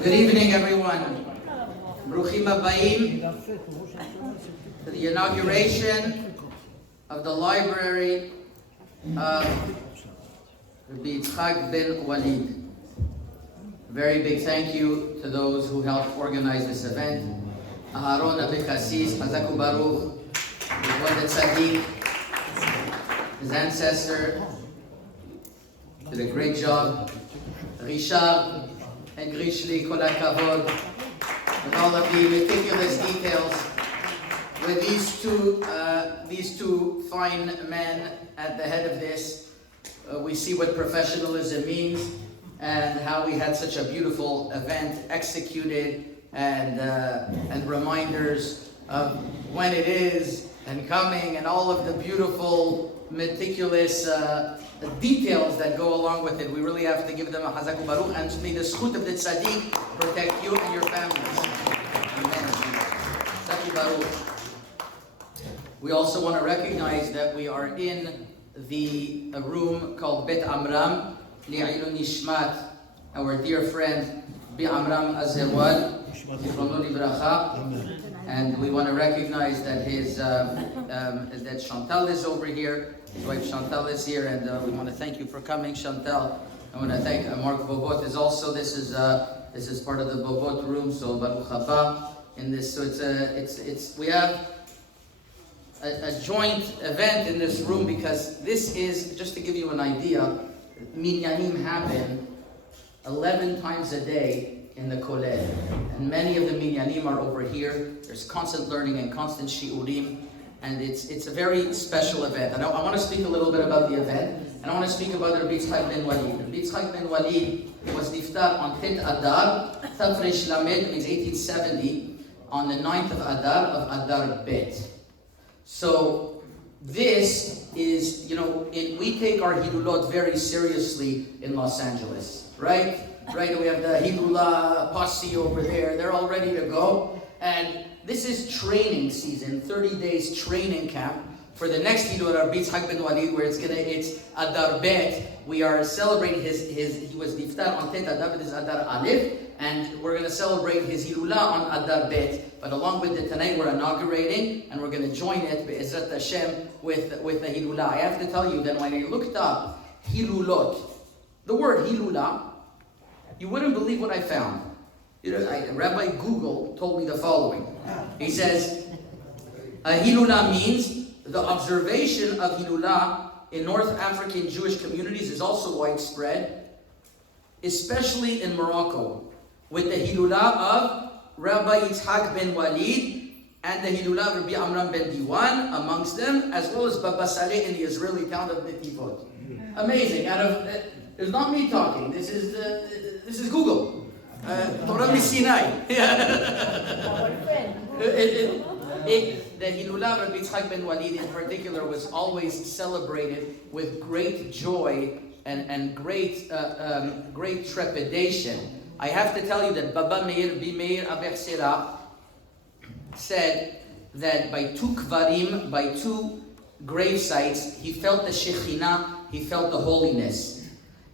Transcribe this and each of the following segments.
Good evening, everyone. Bruchim habayim to the inauguration of the library of Ribi Yitshak BenOuaild. Very big thank you to those who helped organize this event. Aharon Abikasis, Hazaku Baruch, Wanda Tzaddik, his ancestor, did a great job. Richard and Grishli, Kol HaKavod, and all of the meticulous details with these two fine men at the head of this. We see what professionalism means and how we had such a beautiful event executed and reminders of when it is and coming and all of the beautiful, meticulous details that go along with it. We really have to give them a Hazaku Baruch, and may the zchut of the tzaddik protect you and your families. Amen. Hazaku Baruch. We also want to recognize that we are in the room called Bet Amram, Li'ilun Nishmat, our dear friend Bi Amram Azewad, and we want to recognize that that Chantal is over here. His wife Chantal is here, and we want to thank you for coming, Chantal. I want to thank Mark Bobot is also. This is part of the Bobot room, so Baruch haba in this. So we have a joint event in this room because this is, just to give you an idea, minyanim happen 11 times a day in the kollel, and many of the minyanim are over here. There's constant learning and constant shiurim, and it's a very special event. And I want to speak a little bit about the event, and I want to speak about Rabbi Yitshak BenOuaild. Rabbi Yitshak BenOuaild was niftar on Tet Adar, Tafresh Lamed, means 1870, on the 9th of Adar Bet. So this is, we take our Hilulot very seriously in Los Angeles, right? Right, we have the Hilula posse over there. They're all ready to go. And this is training season, 30 days training camp for the next Hilula, Rabbi Yitshak BenOuaild, where it's Adar Bet. We are celebrating he was niftar on Tet Adar, this is Adar Aleph, and we're going to celebrate his Hilula on Adar Bet. But along with it, tonight we're inaugurating, and we're going to join it, Be'ezrat Hashem, with the Hilula. I have to tell you that when I looked up Hilulot, the word Hilula, you wouldn't believe what I found. Rabbi Google told me the following. He says, Hilula means the observation of Hilula in North African Jewish communities is also widespread, especially in Morocco, with the Hilula of Rabbi Yitshak BenOuaild and the Hilula of Rabbi Amram ben Diwan amongst them, as well as Baba Saleh in the Israeli town of Netivot. Amazing. It's not me talking. This is Google. Torah Sinai. The Hilula of Rabbi Yitshak BenOuaild in particular was always celebrated with great joy and great trepidation. I have to tell you that Baba Meir Bimeir Abersera said that by two grave sites, he felt the Shekhinah, he felt the holiness.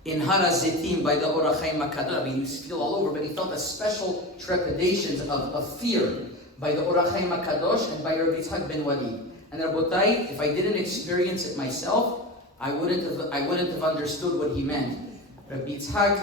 In Har HaZitim by the Or HaChaim HaKadosh, he used to feel all over, but he felt a special trepidation of fear by the Or HaChaim HaKadosh and by Rabbi Yitshak BenOuaild. And Rabotai, if I didn't experience it myself, I wouldn't have understood what he meant. Rabbi Yitshak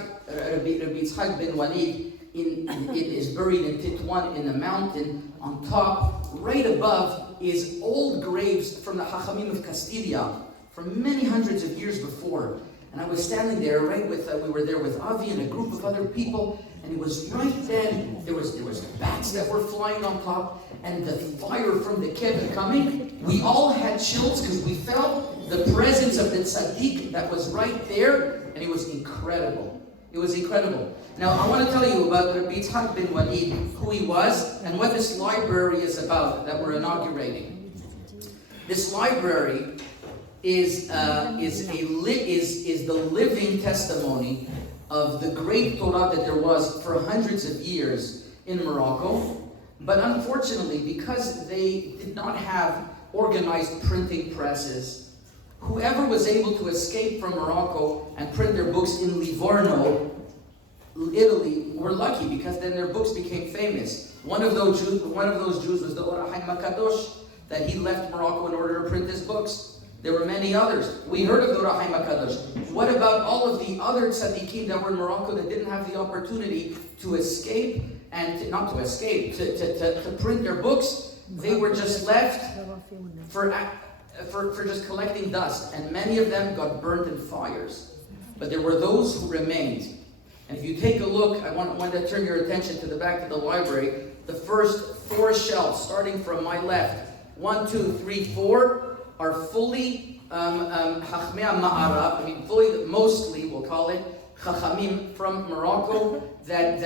BenOuaild is buried in Titwan in the mountain. On top, right above, is old graves from the Chachamim of Castilla from many hundreds of years before. And I was standing there, right we were there with Avi and a group of other people, and it was right then, there was bats that were flying on top, and the fire from the kever coming. We all had chills because we felt the presence of the tzaddik that was right there, and it was incredible. It was incredible. Now, I want to tell you about Rabbi Yitshak BenOuaild, who he was, and what this library is about that we're inaugurating. This library is the living testimony of the great Torah that there was for hundreds of years in Morocco. But unfortunately, because they did not have organized printing presses, whoever was able to escape from Morocco and print their books in Livorno Italy were lucky because then their books became famous. One of those Jews was the Ora Haim Kadosh, that he left Morocco in order to print his books. There were many others. We heard of the Ora Haim Kadosh. What about all of the other tzaddikim that were in Morocco that didn't have the opportunity to escape and to print their books? They were just left for just collecting dust, and many of them got burnt in fires. But there were those who remained. And if you take a look, I want to turn your attention to the back of the library. The first 4 shelves, starting from my left, 1, 2, 3, 4, are fully Chachmei Ma'arab. I mean, fully, mostly, we'll call it Chachamim from Morocco. That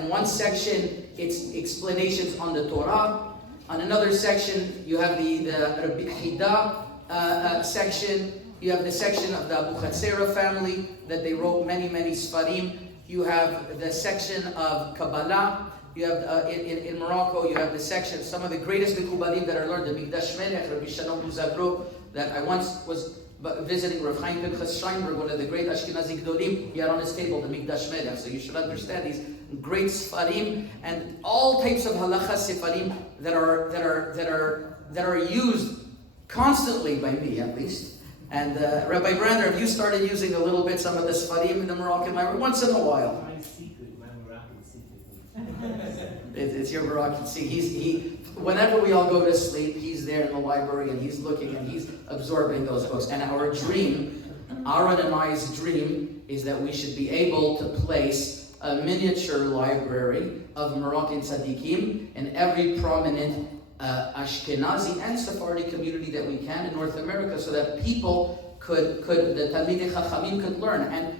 on one section, it's explanations on the Torah. On another section, you have the Rabbi Hida section. You have the section of the Abu Khatsera family that they wrote many Sfarim. You have the section of Kabbalah. You have in Morocco, you have the section, some of the greatest Mekubalim that are learned, the Mikdash Melech, Rabbi Shalom Buzagro, that I once was visiting Rav Chaim Pinchas Steinberg, one of the great Ashkenazi Gdolim. He had on his table the Mikdash Melech. So you should understand these great Sfarim and all types of halacha Sefarim that are used constantly by me, at least. And Rabbi Brander, have you started using a little bit some of the Sfarim in the Moroccan library once in a while? My secret, my Moroccan secret. It's your Moroccan secret. Whenever we all go to sleep, he's there in the library and he's looking and he's absorbing those books. And our dream, Aaron and I's dream, is that we should be able to place a miniature library of Moroccan tzaddikim in every prominent Ashkenazi and Sephardi community that we can in North America, so that people the Talmidei Chachamim could learn. And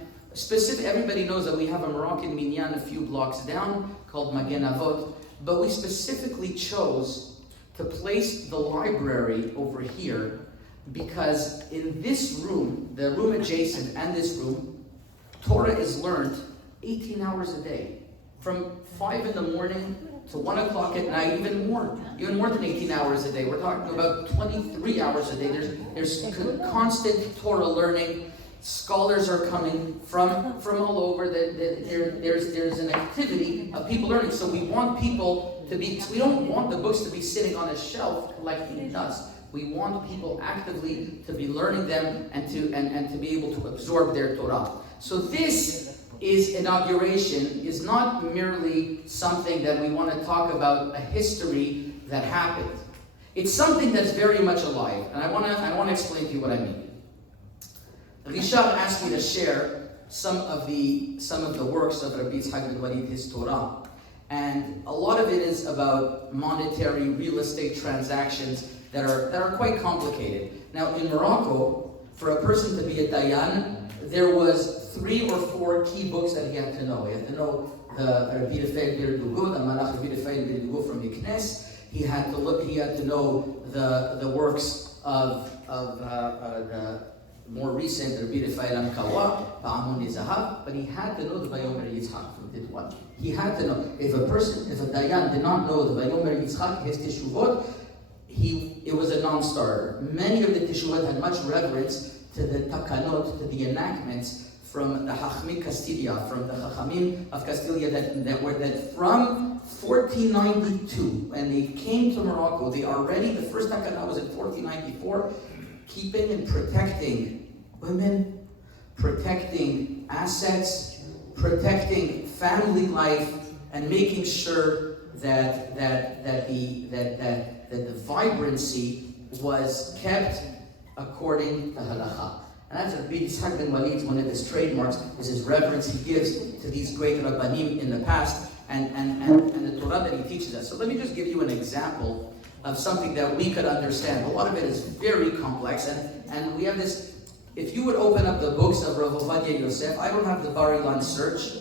everybody knows that we have a Moroccan minyan a few blocks down called Magen Avot, but we specifically chose to place the library over here because in this room, the room adjacent and this room, Torah is learned 18 hours a day, from 5 in the morning to 1 o'clock at night, even more than 18 hours a day. We're talking about 23 hours a day. There's constant Torah learning. Scholars are coming from all over. There's an activity of people learning. So we want people to be. We don't want the books to be sitting on a shelf collecting dust. We want people actively to be learning them and to be able to absorb their Torah. So this inauguration is not merely something that we want to talk about a history that happened. It's something that's very much alive, and I want to explain to you what I mean. Richard asked me to share some of the works of Rabbi Yitshak BenOuaild, his Torah, and a lot of it is about monetary real estate transactions that are quite complicated. Now, in Morocco, for a person to be a dayan, there was 3 or 4 key books that he had to know. He had to know the Rabbi BenOuaild the Malach Rabbi BenOuaild from Yiknes. He had to know the works of the more recent Rabbi BenOuaild Kawa, Ba'amun Zahav, but he had to know the Vayomer Yitshak from Tidwan. He had to know. If a dayan did not know the Vayomer Yitshak, his teshuvot, it was a non-starter. Many of the teshuvot had much reverence to the takanot, to the enactments from the Chachmi Castilla, from the Chachamim of Castilla that from 1492, when they came to Morocco, the first takana was in 1494, keeping and protecting women, protecting assets, protecting family life, and making sure that the vibrancy was kept according to halakha. And that's Rabbi Yitshak BenOuaild, one of his trademarks, is his reverence he gives to these great rabbanim in the past and the Torah that he teaches us. So let me just give you an example of something that we could understand. A lot of it is very complex, and we have this. If you would open up the books of Rav Ovadia Yosef, I don't have the Bar Ilan search,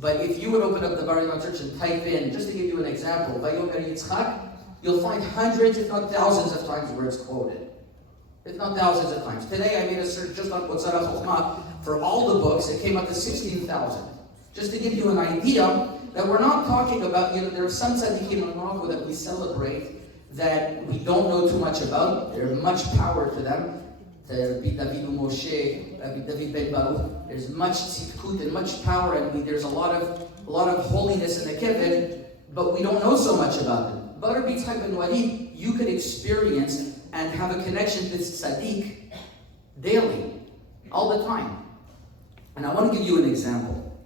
but if you would open up the Bar Ilan search and type in, just to give you an example, Vayomer Yitzchak, you'll find hundreds, if not thousands of times where it's quoted. If not thousands of times. Today I made a search just on Kotzara Chokhmah for all the books. It came up to 16,000. Just to give you an idea that we're not talking about, there are some tzaddikim in Morocco that we celebrate that we don't know too much about. There's much power to them. to Rabbi David Moshe, Rabbi David Ben Baruch. There's much tzidkut and much power, and there's a lot of holiness in the kibbutz, but we don't know so much about them. But Rabbi Yitshak ben Walid, you could experience and have a connection to tzaddik daily, all the time. And I want to give you an example.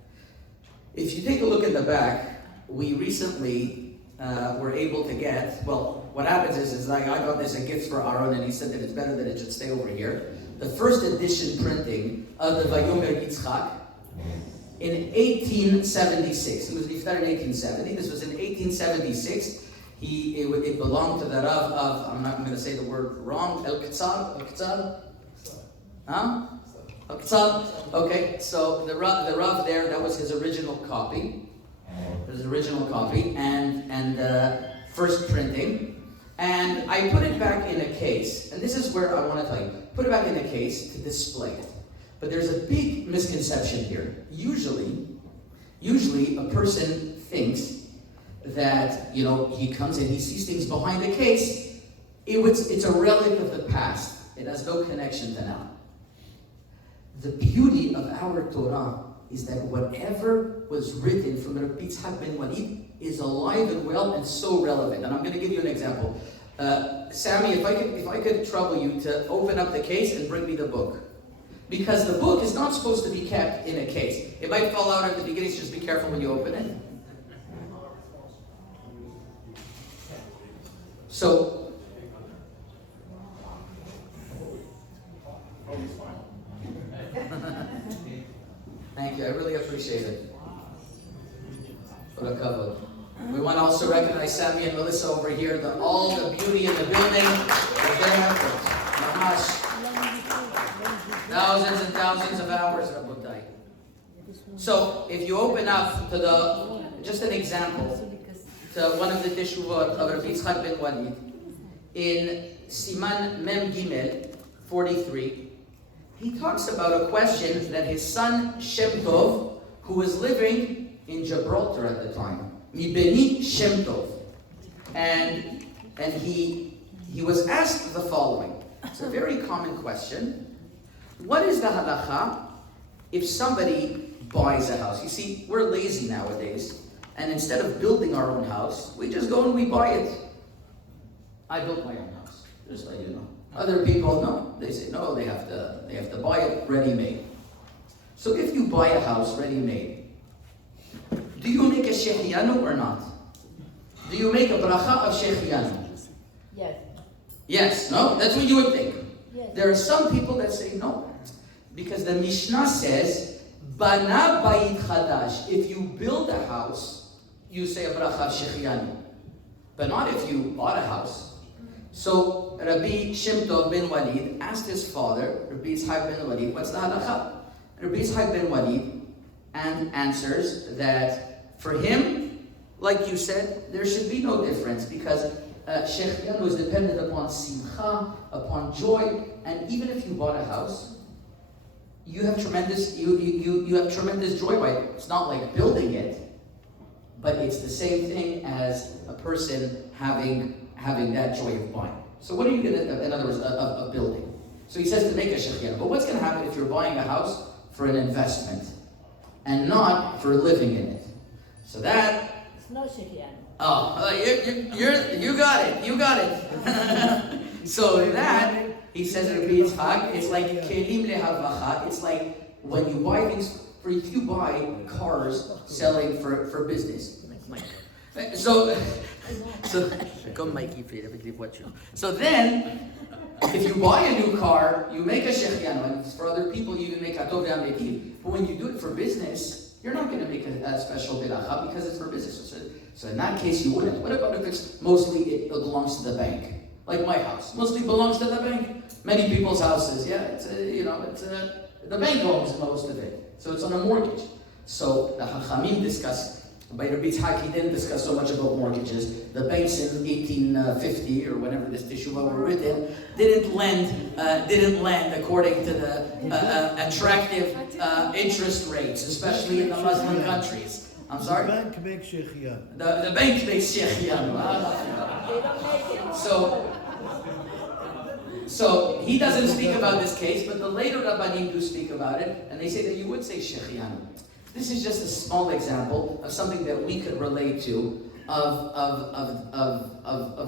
If you take a look at the back, we recently were able to get, well, what happens is I got this a gift for Aaron, and he said that it's better that it should stay over here. The first edition printing of the Vayomer Yitshak in 1876. He was niftar in 1870. This was in 1876. It belonged to the Rav of, I'm not going to say the word wrong, El-Qtzab? Huh? El-Qtzab? Okay, so the Rav there, that was his original copy. And first printing. And I put it back in a case, and this is where I want to tell you, put it back in a case to display it. But there's a big misconception here. Usually a person thinks that, he comes in, he sees things behind the case. It's a relic of the past. It has no connection to now. The beauty of our Torah is that whatever was written from Rabbi Yitshak ben Walid is alive and well and so relevant. And I'm going to give you an example. Sammy, if I could trouble you to open up the case and bring me the book. Because the book is not supposed to be kept in a case. It might fall out at the beginning, so just be careful when you open it. So, thank you, I really appreciate it. For the cover. We want to also recognize Sammy and Melissa over here, all the beauty in the building, of their efforts. Mamash. Thousands and thousands of hours, Rabotai. So, if you open up to just an example, to one of the teshuvot of Rabbi Yitshak ben Walid, in Siman Mem Gimel 43, he talks about a question that his son Shem Tov, who was living in Gibraltar at the time, Mibeni Shem Tov, and he was asked the following. It's a very common question. What is the halacha if somebody buys a house? You see, we're lazy nowadays. And instead of building our own house, we just go and we buy it. I built my own house, just so you know. Other people, no. They say, no, they have to buy it ready-made. So if you buy a house ready-made, do you make a shechianu or not? Do you make a bracha of shechianu? Yes. Yes, no? That's what you would think. Yes. There are some people that say no. Because the Mishnah says, Bana bayit chadash. If you build a house, you say a bracha shechianu. But not if you bought a house. So Rabbi Shem Tov ben Walid asked his father, Rabbi Yitshak ben Walid, what's the halacha? Rabbi Yitshak ben Walid answers that for him, like you said, there should be no difference because shechianu is dependent upon simcha, upon joy, and even if you bought a house, you have tremendous joy by it. It's not like building it, but it's the same thing as a person having that joy of buying. So what are you going to, in other words, a building? So he says to make a shechianu. But what's going to happen if you're buying a house for an investment and not for living in it? So that... It's no shechianu. Oh, you got it. So that, he says in Rabbi Yitshak, it's like kelim lehavacha. It's like when you buy things, if you buy cars selling for business. So come Mikey, so then, if you buy a new car, you make a shechianu, and for other people you make a tov v'ametiv. But when you do it for business, you're not going to make a special beracha because it's for business. So in that case, you wouldn't. What about if it's mostly it belongs to the bank? Like my house, mostly belongs to the bank. Many people's houses, the bank owns most of it. So it's on a mortgage. So the Chachamim discuss, by Rabbi Yitshak, he didn't discuss so much about mortgages. The banks in 1850 or whenever this teshuvah were written didn't lend according to the attractive interest rates, especially in the Muslim countries. I'm sorry? The bank makes shechianu. The bank makes shechianu. So So he doesn't speak about this case, but the later Rabbanim do speak about it, and they say that you would say Shechianu. This is just a small example of something that we could relate to of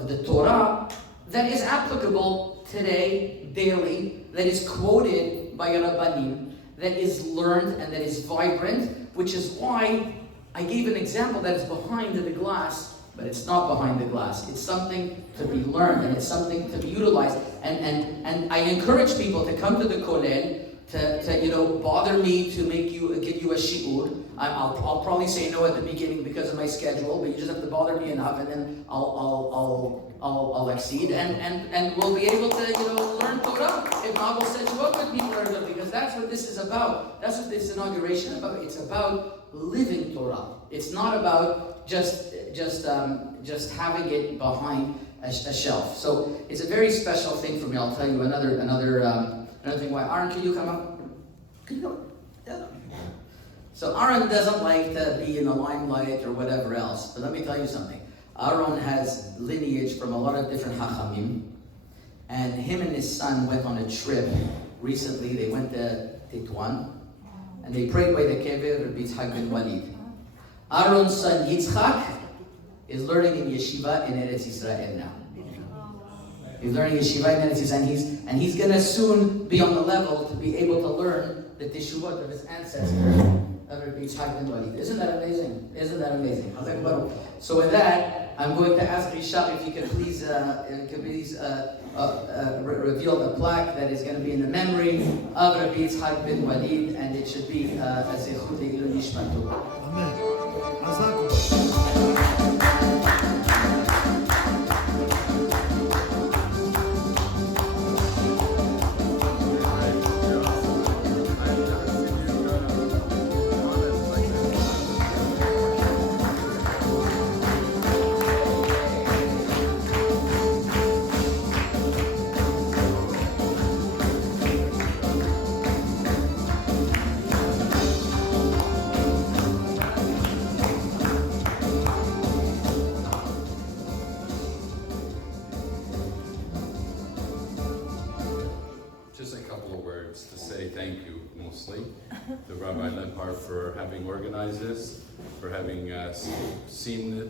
the Torah that is applicable today, daily, that is quoted by Rabbanim, that is learned and that is vibrant, which is why I gave an example that is behind the glass, but it's not behind the glass. It's something to be learned and it's something to be utilized. And I encourage people to come to the kollel, to bother me to give you a shi'ur. I'll probably say no at the beginning because of my schedule, but you just have to bother me enough, and then I'll exceed, and we'll be able to learn Torah. If not, we'll set you up with people that learn, because that's what this is about. That's what this inauguration is about. It's about living Torah. It's not about just having it behind a shelf. So it's a very special thing for me. I'll tell you another thing. Why, Aaron, can you come up? Can you go? Yeah. So Aaron doesn't like to be in the limelight or whatever else. But let me tell you something. Aaron has lineage from a lot of different hachamim, and him and his son went on a trip recently. They went to Tetuan, and they prayed by the kever of Yitshak BenOuaild. Aaron's son Yitshak is learning in yeshiva in Eretz Israel now. He's learning yeshiva in Eretz Israel, and he's going to soon be on the level to be able to learn the teshuvot of his ancestors, of Yitshak BenOuaild. Isn't that amazing? Isn't that amazing? So with that, I'm going to ask Yitshak if you can please reveal the plaque that is going to be in the memory of Rabbi Yitshak BenOuaild, and it should be a zechut le'ilu nishmato. Amen. To say thank you mostly to Rabbi Lebhar for having organized this, for having seen it